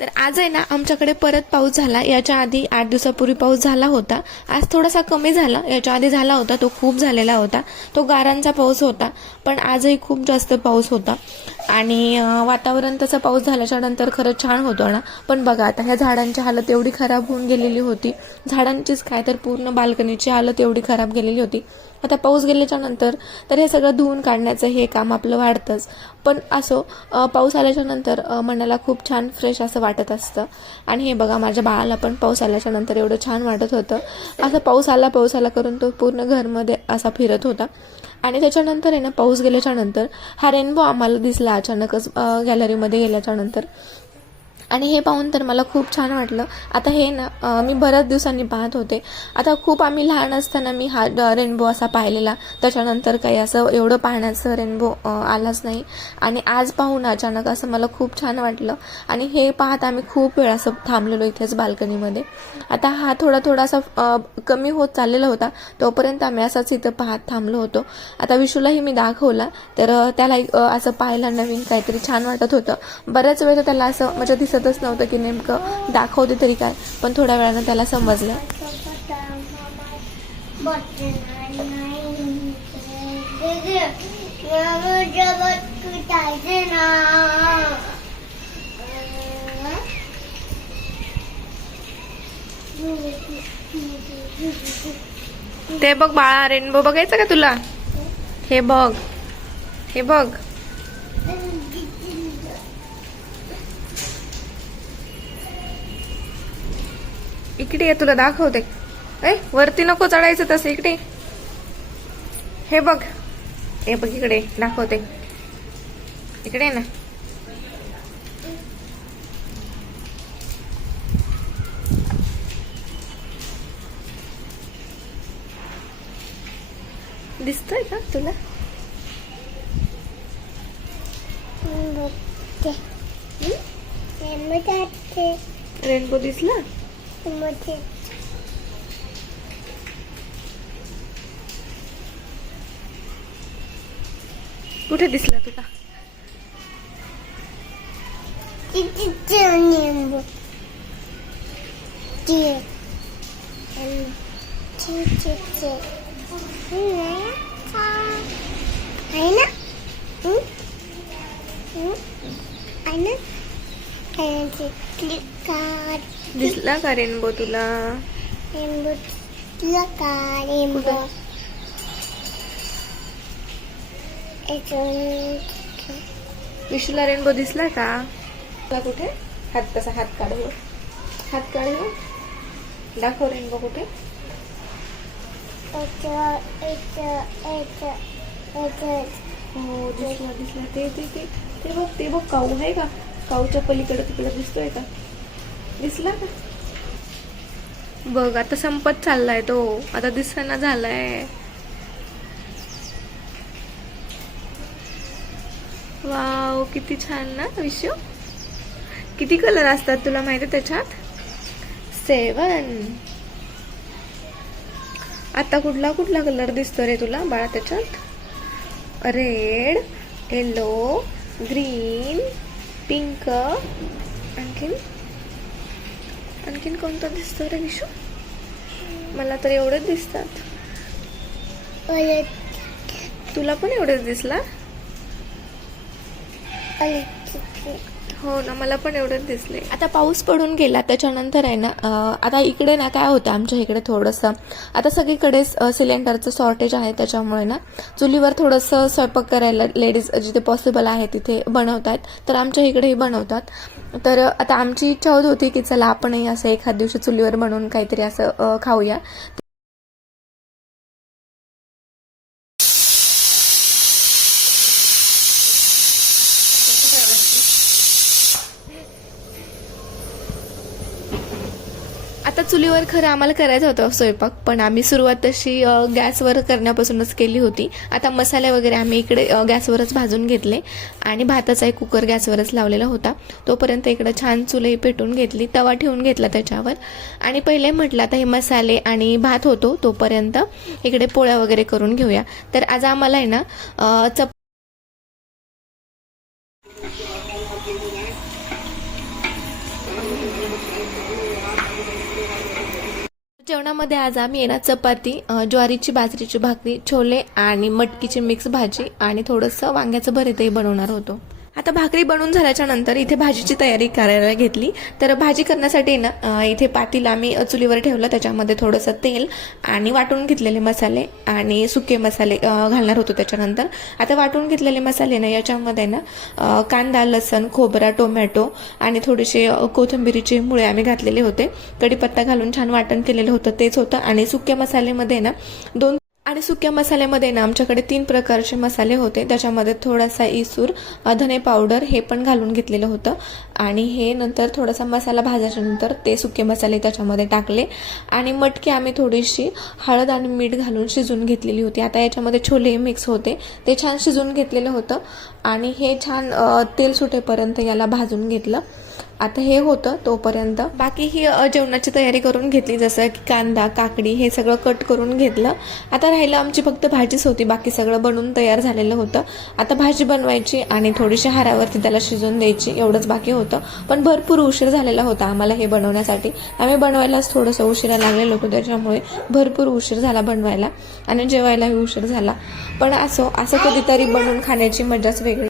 तर आज आहे ना आमच्याकडे परत पाऊस झाला. याच्या आधी 8 दिवसापूर्वी पाऊस झाला होता. आज थोडासा कमी झाला. याच्या आधी झाला होता तो खूप झालेला होता. तो गारांचा पाऊस होता. पण आजही खूप जास्त पाऊस होता आणि वातावरण तसं पाऊस झाल्याच्या नंतर खरंच छान होतं ना. पण बघा आता ह्या झाडांची हालत एवढी खराब होऊन गेलेली होती. झाडांचीच काय तर पूर्ण बाल्कनीची हालत एवढी खराब गेलेली होती. आता पाऊस गेल्याच्या नंतर तर हे सगळं धुवून काढण्याचं हे काम आपलं वाढतंच. पण असो पाऊस आल्याच्या नंतर मनाला खूप छान फ्रेश असं वाटत असतं. आणि हे बघा माझ्या बाळाला पण पाऊस आल्याच्या नंतर एवढं छान वाटत होतं. असं पाऊस आला करून तो पूर्ण घरमध्ये असा फिरत होता. आणि त्याच्यानंतर आहे ना पाऊस गेल्याच्या नंतर हा रेनबो आम्हाला दिसला अचानकच गॅलरीमध्ये गेल्याच्या नंतर. आणि हे पाहून तर मला खूप छान वाटलं. आता हे ना मी बऱ्याच दिवसांनी पाहत होते. आता खूप आम्ही लहान असताना मी हा रेनबो असा पाहिलेला. त्याच्यानंतर काही असं एवढं पाहण्याचं रेनबो आलाच नाही. आणि आज पाहून अचानक असं मला खूप छान वाटलं. आणि हे पाहत आम्ही खूप वेळ असं थांबलेलो इथेच बाल्कनीमध्ये. आता हा थोडासा कमी होत चाललेला होता. तोपर्यंत आम्ही असंच इथं पाहत थांबलो होतो. आता विशूलाही मी दाखवला तर त्याला असं पाहायला नवीन काहीतरी छान वाटत होतं. बऱ्याच वेळेस त्याला असं म्हणजे दिसतच नव्हतं की नेमकं दाखवते तरी काय. पण थोड्या वेळानं त्याला समजलं. ते बघ बाळा रेनबो बघायचं का तुला? हे बघ हे बघ. इकडे ये तुला दाखवते. वरती नको चढायचं तसं. इकडे हे बघ. हे बघ इकडे दाखवते. इकडे ना. दिसतोय का तुला? रेनबो दिसला? कुठे दिसला तुला? दिसला का रेनबो तुला? विशूला रेनबो दिसला का? कुठे? हात तसा हात काढू. हात काढू. दाखव रेनबो कुठे? हो दिसला दिसला. ते बघ ते बघ. काऊ आहे का? काऊच्या पलीकडे तिकडे दिसतोय का? दिसला का? बघ आता संपत चाललाय तो. आता दिसना झालाय. वाव किती छान ना विशू. किती कलर असतात तुला माहिती त्याच्यात? 7. आता कुठला कलर दिसतो रे तुला बाळा त्याच्यात? Red, yellow, green, pink. आणखीन कोणता दिसतो रे विशू? मला तर एवढेच दिसतात. तुला पण एवढेच दिसला? हो ना मला पण एवढंच दिसले. आता पाऊस पडून गेला त्याच्यानंतर आहे ना आता इकडे ना काय होतं आमच्या इकडे थोडंसं आता सगळीकडे सिलेंडरचं शॉर्टेज आहे. त्याच्यामुळे ना चुलीवर थोडंसं स्वयंपाक करायला लेडीज जिथे पॉसिबल आहे तिथे बनवतात. तर आमच्या इकडेही बनवतात. तर आता आमची इच्छा होत होती की चला आपणही असं एखाद दिवशी चुलीवर बनवून काहीतरी असं खाऊया. चुलीवर खरं आम्हाला करायचा होता स्वयंपाक, पण आम्ही सुरुवात तशी गॅसवर करण्यापासूनच केली होती. आता मसाले वगैरे आम्ही इकडे गॅसवरच भाजून घेतले आणि भाताचा एक कुकर गॅसवरच लावलेला होता. तोपर्यंत इकडे छान चुलही पेटून घेतली, तवा ठेवून घेतला त्याच्यावर आणि पहिले म्हटलं आता हे मसाले आणि भात होतो तोपर्यंत इकडे पोळ्या वगैरे करून घेऊया. तर आज आम्हाला आहे ना जेवणामध्ये आज आम्ही आहे ना चपाती, ज्वारीची बाजरीची भाकरी, छोले आणि मटकीची मिक्स भाजी आणि थोडंसं वांग्याचं भरीतही बनवणार होतो. आता भाकरी बनवून झाल्याच्या नंतर इथे भाजीची तयारी करायला घेतली. तर भाजी करण्यासाठी ना इथे पातेलं आम्ही चुलीवर ठेवलं, त्याच्यामध्ये थोडंसं तेल आणि वाटून घेतलेले मसाले आणि सुके मसाले घालणार होतो. त्याच्यानंतर आता वाटून घेतलेले मसाले ना याच्यामध्ये ना कांदा, लसण, खोबरा, टोमॅटो आणि थोडेसे कोथिंबिरीचे मुळे आम्ही घातलेले होते. कढीपत्ता घालून छान वाटण केलेलं होतं तेच होतं. आणि सुक्या मसाल्यामध्ये ना सुक्या मसाल्यामध्ये ना आमच्याकडे 3 प्रकारचे मसाले होते. त्याच्यामध्ये थोडासा इसूर, धने पावडर हे पण घालून घेतलेलं होतं आणि हे नंतर थोडासा मसाला भाजायच्या नंतर ते सुके मसाले त्याच्यामध्ये टाकले आणि मटकी आम्ही थोडीशी हळद आणि मीठ घालून शिजवून घेतलेली होती. आता याच्यामध्ये छोले मिक्स होते ते छान शिजवून घेतलेलं होतं आणि हे छान तेल सुटेपर्यंत याला भाजून घेतलं. आता हे होतं तोपर्यंत बाकी ही जेवणाची तयारी करून घेतली, जसं की कांदा, काकडी हे सगळं कट करून घेतलं. आता राहिलं आमची फक्त भाजीच होती, बाकी सगळं बनवून तयार झालेलं होतं. आता भाजी बनवायची आणि थोडीशी हारावरती त्याला शिजवून द्यायची एवढंच बाकी होतं. पण भरपूर उशीर झालेला होता आम्हाला हे बनवण्यासाठी. आम्ही बनवायलाच थोडंसं उशिरा लागलेलो होतो, त्याच्यामुळे भरपूर उशीर झाला बनवायला आणि जेवायलाही उशीर झाला. पण असं कधीतरी बनवून खाण्याची मजाच वेगळी.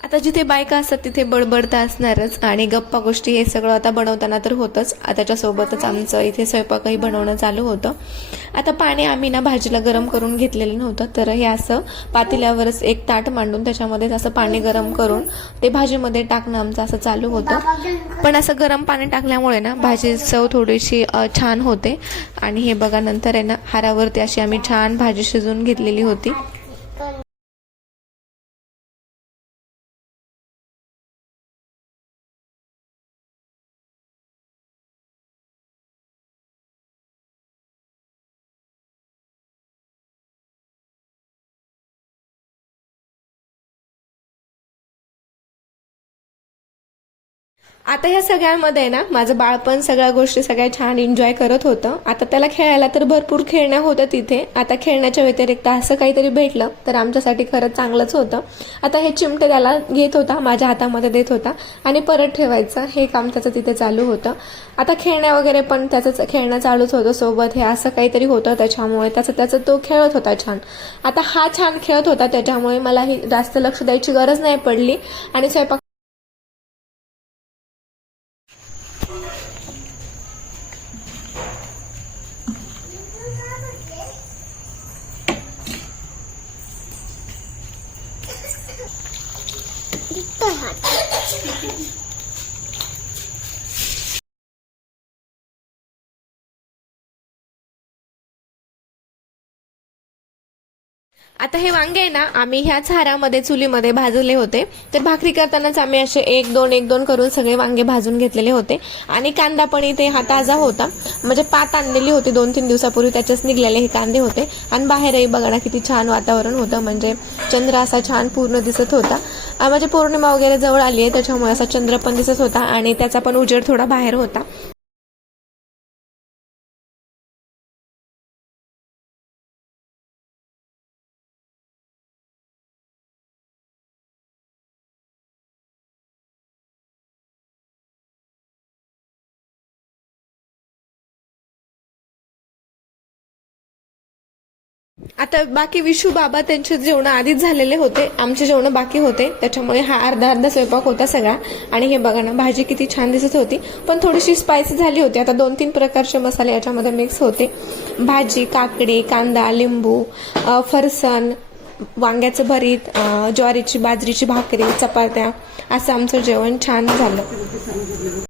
आता जिथे बायका असतात तिथे बडबडता असणारच आणि गप्पा गोष्टी हे सगळं आता बनवताना तर होतंच. त्याच्यासोबतच आमचं इथे स्वयंपाकही बनवणं चालू होतं. आता पाणी आम्ही ना भाजीला गरम करून घेतलेलं नव्हतं, तर हे असं पातेल्यावरच एक ताट मांडून त्याच्यामध्ये असं पाणी गरम करून ते भाजीमध्ये टाकणं आमचं असं चालू होतं. पण असं गरम पाणी टाकल्यामुळे ना भाजी चव थोडीशी छान होते. आणि हे बघा नंतर आहे ना हारावरती अशी आम्ही छान भाजी शिजवून घेतलेली होती. आता ह्या सगळ्यांमध्ये ना माझं बाळपण सगळ्या गोष्टी सगळ्या छान एन्जॉय करत होतं. आता त्याला खेळायला तर भरपूर खेळण्या होत्या तिथे. आता खेळण्याच्या व्यतिरिक्त असं काहीतरी भेटलं तर आमच्यासाठी खरंच चांगलंच होतं. आता हे चिमटे त्याला घेत होता, माझ्या हातामध्ये देत होता आणि परत ठेवायचं हे काम त्याचं तिथे चालू होतं. आता खेळण्या वगैरे पण त्याचं खेळणं चालूच होतं सोबत. हे असं काहीतरी होतं त्याच्यामुळे त्याचं तो खेळत होता छान. आता हा छान खेळत होता त्याच्यामुळे मलाही जास्त लक्ष द्यायची गरज नाही पडली आणि स्वयंपाक आता हे वांगे आहे ना आम्ही ह्याच हारामध्ये चुलीमध्ये भाजले होते. तर भाकरी करतानाच आम्ही असे 1-2 करून सगळे वांगे भाजून घेतलेले होते. आणि कांदा पण इथे हा ताजा होता, म्हणजे पात आणलेली होती 2-3 दिवसापूर्वी, त्याच्याच निघलेले हे कांदे होते. आणि बाहेरही बघा ना किती छान वातावरण होतं, म्हणजे चंद्र असा छान पूर्ण दिसत होता. म्हणजे पौर्णिमा वगैरे जवळ आली आहे त्याच्यामुळे असा चंद्र पण दिसत होता आणि त्याचा पण उजेड थोडा बाहेर होता. आता बाकी विशू बाबा त्यांचे जेवण आधीच झालेले होते, आमचे जेवण बाकी होते, त्याच्यामुळे हा अर्धा स्वयंपाक होता सगळा. आणि हे बघा ना भाजी किती छान दिसत होती, पण थोडीशी स्पायसी झाली होती. आता 2-3 प्रकारचे मसाले याच्यामध्ये मिक्स होते. भाजी, काकडी, कांदा, लिंबू, फरसाण, वांग्याचं भरीत, ज्वारीची बाजरीची भाकरी, चपात्या, असं आमचं जेवण छान झालं.